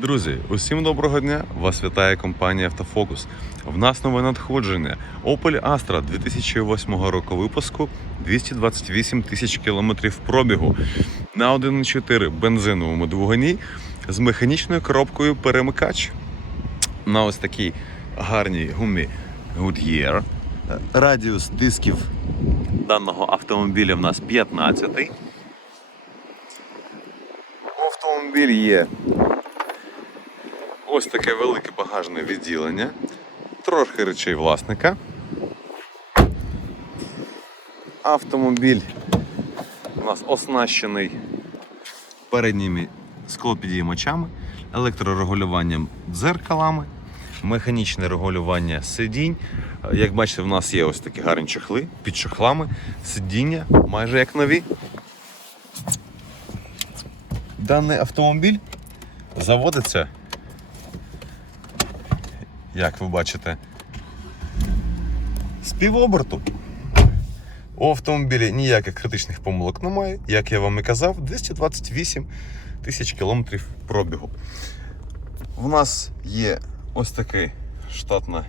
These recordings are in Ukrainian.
Друзі, усім доброго дня! Вас вітає компанія Автофокус. В нас нове надходження. Opel Astra 2008 року випуску 228 тисяч кілометрів пробігу на 1.4 бензиновому двигуні з механічною коробкою перемикач. На ось такій гарній гумі Goodyear. Радіус дисків даного автомобіля в нас 15. У автомобілі є Ось таке велике багажне відділення. Трохи речей власника. Автомобіль у нас оснащений передніми склопідіймачами, електрорегулюванням дзеркалами, механічне регулювання сидінь. Як бачите, в нас є ось такі гарні чохли під чохлами, сидіння майже як нові. Даний автомобіль заводиться як ви бачите, з півоберту. У автомобілі ніяких критичних помилок немає. Як я вам і казав, 228 тисяч кілометрів пробігу. В нас є ось така штатна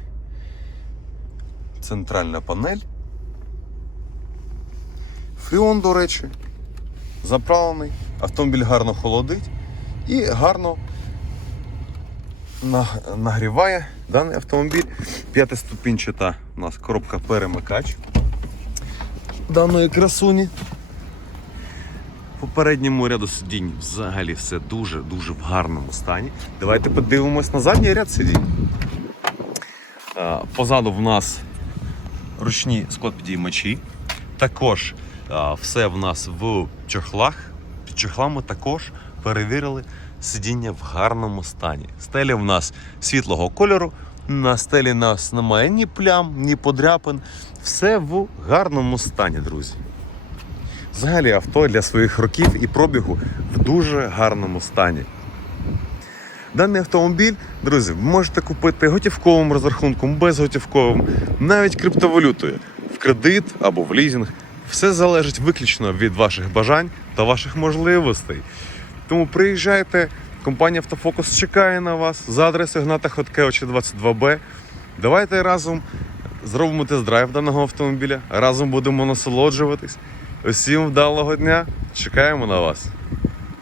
центральна панель. Фріон, до речі, заправлений, автомобіль гарно холодить і гарно нагріває даний автомобіль. П'ятиступінчата у нас коробка перемикач даної красуні. По передньому ряду сидінь взагалі все дуже-дуже в гарному стані. Давайте подивимось на задній ряд сидінь. Е, Позаду в нас ручні склопідіймачі. Також е, все в нас в чохлах. Під чохлами також перевірили сидіння в гарному стані. Стеля в нас світлого кольору. На стелі нас немає ні плям, ні подряпин. Все в гарному стані, друзі. Взагалі авто для своїх років і пробігу в дуже гарному стані. Даний автомобіль, друзі, ви можете купити готівковим розрахунком, безготівковим, навіть криптовалютою, в кредит або в лізинг. Все залежить виключно від ваших бажань та ваших можливостей. Тому приїжджайте, компанія Автофокус чекає на вас за адресою Гната Хоткевича 22Б. Давайте разом зробимо тест-драйв даного автомобіля, разом будемо насолоджуватись. Усім вдалого дня! Чекаємо на вас!